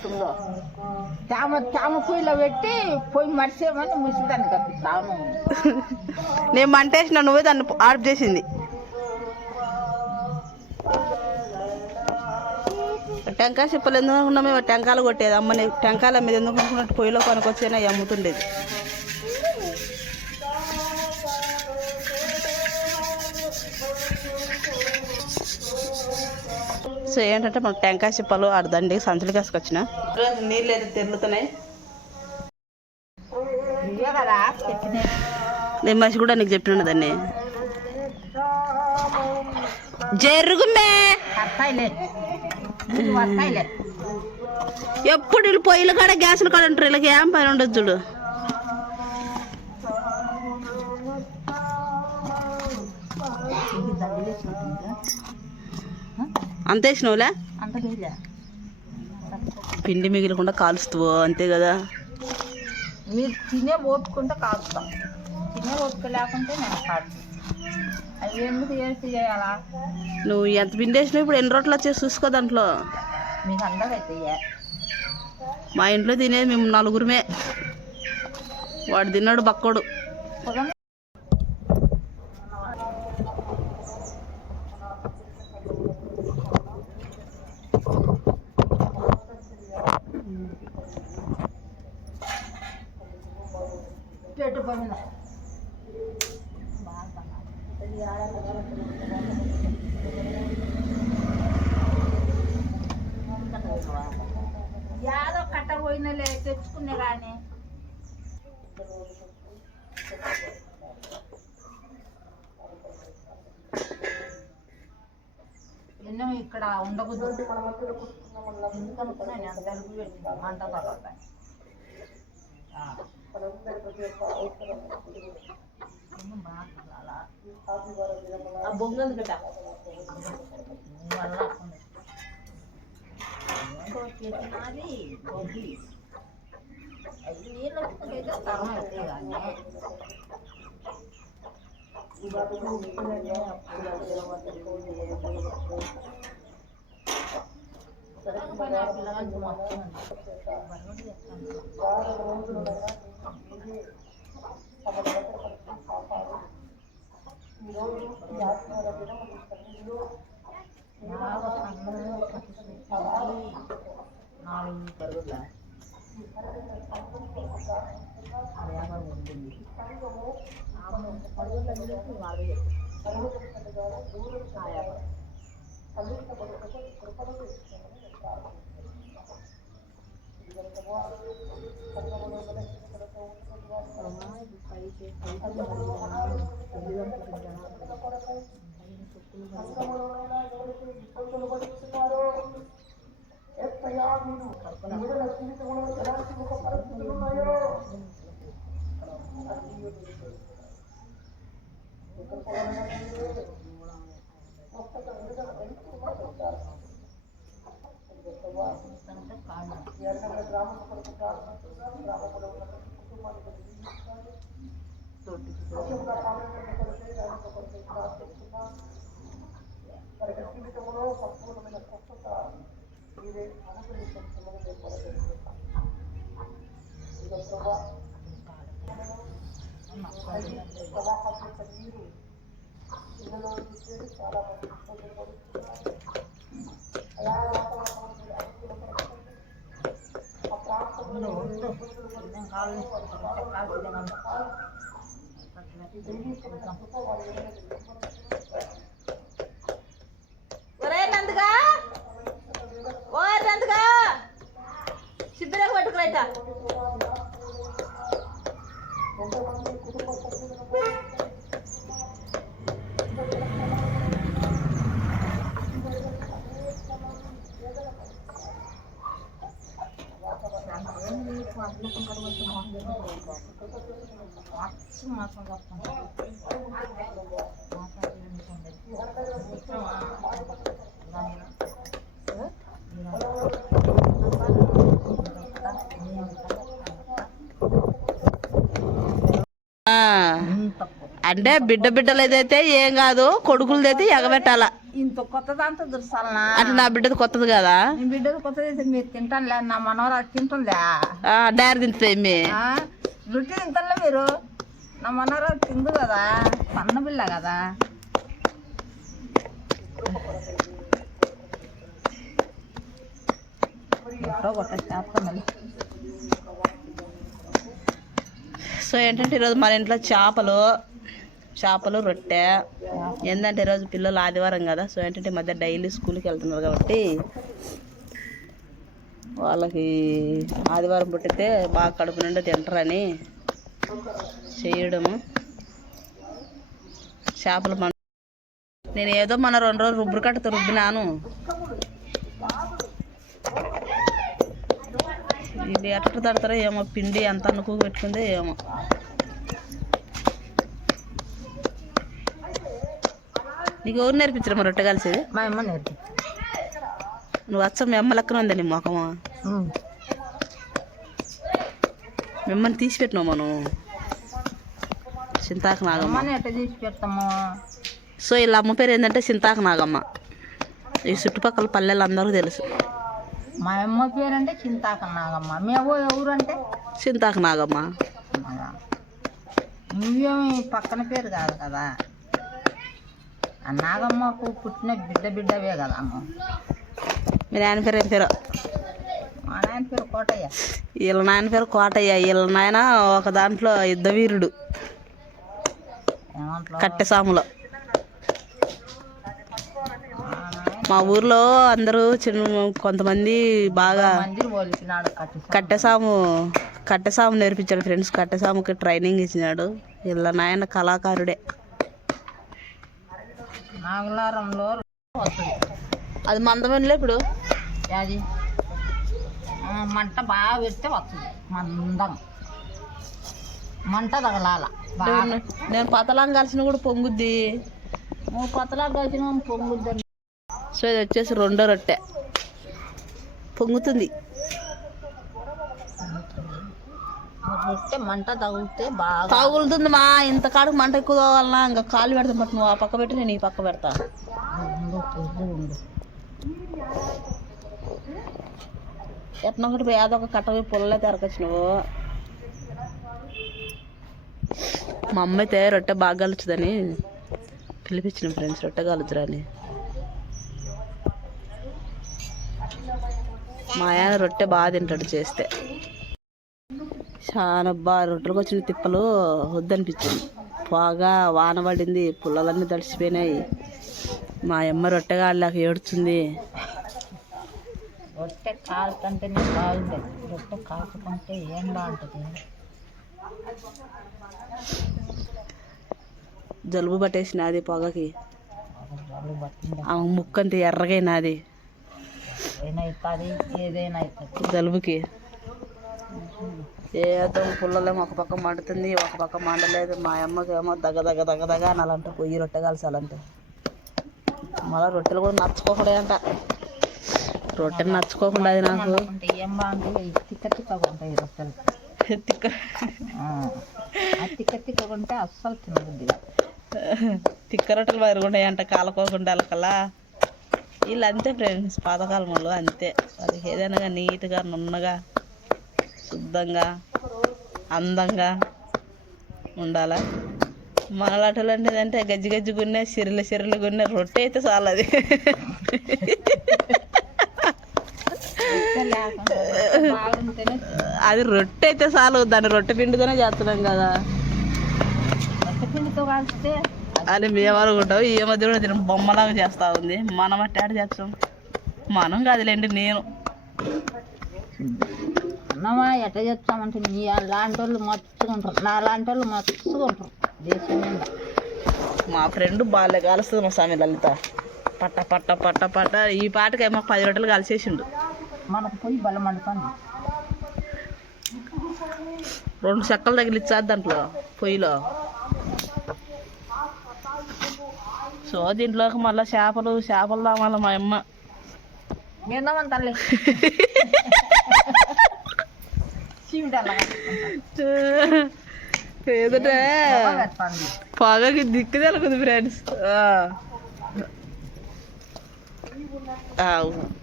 అవుతుందో చామ పొయ్యిలో పెట్టి పొయ్యి మరిసేమని ముసిదాన్ని కప్పిస్తాను. నేను మంటేసిన నువ్వే దాన్ని ఆర్డర్ చేసింది. టెంకాయ చెప్పలు ఎందుకు అనుకున్నా మేము టెంకాయలు కొట్టేది అమ్మని టెంకాయల మీద ఎందుకు అనుకున్నట్టు పొయ్యిలో కొనుకొచ్చేనా అమ్ముతుండేది. సో ఏంటంటే మనకు టెంకాయ చిప్పలు దండికి సంచులు కాసుకొచ్చిన నీళ్ళు అయితే తెరులుతున్నాయి. నేను మనిషి కూడా నీకు చెప్పిన దాన్ని జరుగుమే ఎప్పుడు వీళ్ళు పొయ్యిల కాడ గ్యాసుల కాడ ఉంటారు. వీళ్ళకి ఏం పని ఉండదు చూడు. అంత వేసినవులే పిండి మిగిలకుండా కాలుస్తావు అంతే కదా. మీరు తినే ఓపుకుంటే కాలుస్తాం, తినే ఓపిక లేకుంటే నేను కాదు. అవి ఎందుకు ఏసి చేయాలా? నువ్వు ఎంత పిండి వేసినావు ఇప్పుడు ఎన్ని రోట్లు వచ్చేసి చూసుకో. దాంట్లో మీకు అందరైతే మా ఇంట్లో తినేది మేము నలుగురమే. వాడు తిన్నాడు బక్కోడు. యాదో కట్ట పోయినలే తెచ్చుకునే కానీ ఎన్నో ఇక్కడ ఉండకూడదు. ఎందుకనుకున్నా నేను తలుపు పెట్టిన మంట తర్వాత బొంగలు గట్ట చేసినది గొబ్బి అవి నీళ్ళు వచ్చినకైతే తరం అవుతాయి కానీ పిల్లగాళ్ళు మొత్తం నాలుగు పరుగుల వ్యాపారం ఉంటుంది. పరుగులన్నిటికీ వాళ్ళు సిబ్బిరకు పట్టుకురైట అంటే బిడ్డలైతే ఏం కాదు, కొడుకులదైతే ఎగబెట్టాల. ఇంత కొత్త దాంతో దుర్సాలనా అంటే నా బిడ్డది కొత్తది కదా. నీ బిడ్డలు కొత్తది అయితే మీరు తింటానులే, నా మనవరాలు తింటుందా? డైరీ తింటుంది. రొట్టె తింటారులే మీరు, నా మనవరాలు తిందు కదా, పన్న బిళ్ళ కదా. సో ఏంటంటే ఈరోజు మన ఇంట్లో చేపలు రొట్టె. ఏంటంటే ఈరోజు పిల్లలు ఆదివారం కదా. సో ఏంటంటే మధ్య డైలీ స్కూల్కి వెళ్తున్నారు కాబట్టి వాళ్ళకి ఆదివారం పుట్టితే బాగా కడుపు నిండా తింటారని చేయడము. చేపలు నేను ఏదో మన 2 రోజులు రుబ్బురు రుబ్బినాను. ఇది ఎట్లా తడతారో ఏమో, పిండి ఎంత అనుకు పెట్టుకుందే ఏమో. నీకు ఎవరు నేర్పించరు మరి రొట్టె కలిసేది? మా అమ్మ నేర్పి. నువ్వు వచ్చా మీ అమ్మ లెక్కన ఉందా నీ మొఖమా? మిమ్మల్ని తీసి పెట్టినావు మనం చింతాకు నాగమ్మ. ఎట్లా తీసి పెడతాము? సో ఇలా అమ్మ పేరు ఏంటంటే చింతాకు నాగమ్మ. ఈ చుట్టుపక్కల పల్లెలు అందరూ తెలుసు. మా అమ్మ పేరు అంటే చింతాకు నాగమ్మ. మీ అవ్వ ఎవరు అంటే చింతాకు నాగమ్మ. నువ్వేమి పక్కన పేరు కాదు కదా, ఆ నాగమ్మకు పుట్టిన బిడ్డవే కదా అమ్మ. మీ నాయన పేరు ఏం పేరు? మా నాయన పేరు కోటయ్య. వీళ్ళ నాయన పేరు కోటయ్య. వీళ్ళ నాయన ఒక దాంట్లో యుద్ధవీరుడు, కట్టెసాములో. మా ఊర్లో అందరూ కొంతమంది బాగా కట్టెసాము నేర్పించాడు ఫ్రెండ్స్. కట్టెసాముకి ట్రైనింగ్ ఇచ్చినాడు. వీళ్ళ నాయన కళాకారుడే. నాగలారంలో అది మందమనిలే ఇప్పుడు. అది మంట బాగా పెడితే వస్తుంది, మందం మంట తగలాల. నేను పతలాం కలిసిన కూడా పొంగుద్ది. నువ్వు పతలా కలిసిన పొంగుద్ది. సో ఇది వచ్చేసి 2వ రొట్టె పొంగుతుంది. రొట్టె మంట తగిలితే బాగా తగులుతుంది మా. ఇంత కాడికి మంట ఎక్కువ తగలనా? ఇంకా కాలు పెడతా బట్ నువ్వు ఆ పక్క పెట్టి నేను ఈ పక్క పెడతా. ఎట్నొకటి పోయి అదొక కట్టవి పుల్లలే తెరకొచ్చు నువ్వు. మా అమ్మ అయితే రొట్టె బాగా కలుచుదని పిలిపించిన ఫ్రెండ్స్, రొట్టె కలుచురని. మా ఆయన రొట్టె బాగా తింటాడు చేస్తే. చాలా బాగా రొట్టెలకు వచ్చిన తిప్పలు వద్దనిపించింది. బాగా వాన పడింది, పుల్లలన్నీ తడిసిపోయినాయి. మా అమ్మ రొట్టె కాళ్ళకి ఏడుస్తుంది. రొట్టె కాలుతుంటే నేను బాగుండేది, రొట్టె కాల్చుకుంటే ఏం బాగుంటుంది. జలుబు పట్టేసినది పొగకి. ఆమె ముక్కంత ఎర్రగైనది. ఏదైనా అవుతుంది జలుబుకి. ఏదో పుల్లలేమో ఒక పక్క మండుతుంది, ఒక పక్క మండలేదు. మా అమ్మకి ఏమో దగ్గ అనాలంటే పొయ్యి రొట్టె కాల్చాలంటే. మళ్ళీ రొట్టెలు కూడా నచ్చుకోకూడదంట. రొట్టెలు నచ్చుకోకుండా అది నాకు ఏం బాగుంటాయి, తిక్కగా ఉంటాయి రొట్టెలు. తిక్కగా ఉంటే అస్సలు తినబుద్ది కాదు. తిక్క రొట్టెలు బరుగుంటాయంట కాలకోకుండా అలకల్లా. వీళ్ళు అంతే ఫ్రెండ్స్, పాతకాలంలో అంతే. అది ఏదైనా నీట్గా నున్నగా శుద్ధంగా అందంగా ఉండాలా. మనలాటలు అంటే గజ్జి గున్నే సిరులు గున్నే రొట్టె అయితే చాలు. అది అది రొట్టె అయితే చాలు. దాన్ని రొట్టె పిండితోనే చేస్తున్నాం కదా అని మేము అనుకుంటాం. ఈ మధ్య కూడా తిన బొమ్మలాగా చేస్తూ ఉంది. మనం అట్టాడు చేస్తాం. మనం కాదులేండి, నేను. అన్నమా ఎట్లా చెప్తామంటే నీ అలాంటి వాళ్ళు మచ్చుకుంటారు, నా లాంటి వాళ్ళు మచ్చుకుంటారు దేశం మీద. మా ఫ్రెండ్ బాగా కాలుస్తుంది మా స్వామి లలిత. పట్ట పట్ట పట్ట పట్ట ఈ పాటకి ఏమో 10 రొట్టెలు కలిసేసిండు. మనకు పోయి బలం వండుతుంది. 2 చెక్కలు తగిలిచ్చారు దాంట్లో పొయ్యిలో. సో దీంట్లోకి మళ్ళీ చేపలు మళ్ళీ మా అమ్మ మీందామని తల్లి ఏదంటే పొగకి దిక్కు తెలకుది ఫ్రెండ్స్.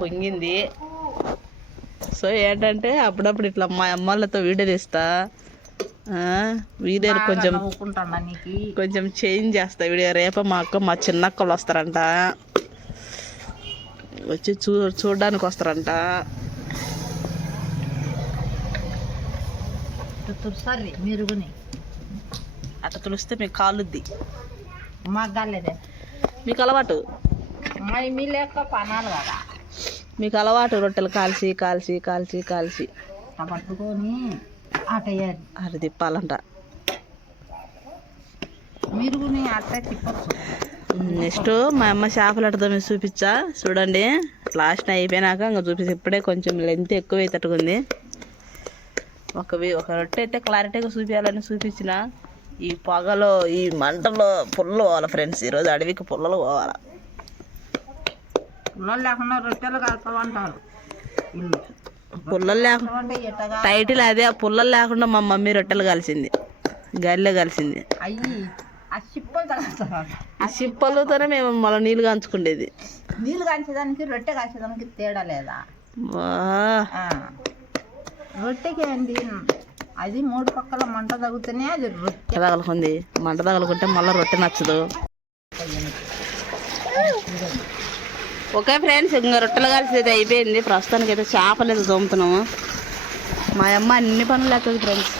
పొంగింది. సో ఏంటంటే అప్పుడప్పుడు ఇట్లా మా అమ్మాళ్ళతో వీడియో తీస్తా, వీడియోలు కొంచెం చేంజ్ చేస్తా వీడియో. రేప మా అక్క మా చిన్నక్కలు వస్తారంట, వచ్చి చూడడానికి వస్తారంట. మీరుగుని అట్లా తులిస్తే మీకు కాలుద్ది. మాకు కాలేదే, మీకు అలవాటు, మీ లెక్క పనాలు కదా, మీకు అలవాటు రొట్టెలు కాల్చి కాల్చి కాల్చి కాల్చి పట్టుకొని అది తిప్పాలంట. మీరుగుని అట్లా తిప్పచ్చు. నెక్స్ట్ మా అమ్మ చేపలు అట్టతో మీరు చూపించా చూడండి. లాస్ట్ అయిపోయినాక ఇంకా చూపించి, ఇప్పుడే కొంచెం లెంత్ ఎక్కువ అవుతట్టుకుంది. ఒక రొట్టె అయితే క్లారిటీగా చూపించాలని చూపించిన. ఈ పొగలో ఈ మంటలో పుల్లలు పోవాలి ఫ్రెండ్స్. ఈరోజు అడవికి పుల్లలు పోవాలి. పుల్లలు లేకుండా రొట్టెలు కలపమంటారు. పుల్లలు లేకుండా టైటిల్ అదే, పుల్లలు లేకుండా మా మమ్మీ రొట్టెలు కలిసింది, గాలిలో కలిసింది. ఆ చిప్పలతోనే మేము మళ్ళీ నీళ్ళు కాంచుకుండేది. నీళ్ళు కాంచేదానికి రొట్టె కాల్చేదానికి తేడా లేదా? రొట్టెకి ఏంటి, అది 3 పక్కల మంట తగ్గుతూనే అది రొట్టె తగలుకుంది. మంట తగలుకుంటే మళ్ళీ రొట్టె నచ్చదు. ఓకే ఫ్రెండ్స్, ఇంకా రొట్టెలు కలిసి అయిపోయింది. ప్రస్తుతానికి అయితే చేపలు అయితే తోముతున్నాము. మా అమ్మ అన్ని పనులు లేకపోతే ఫ్రెండ్స్.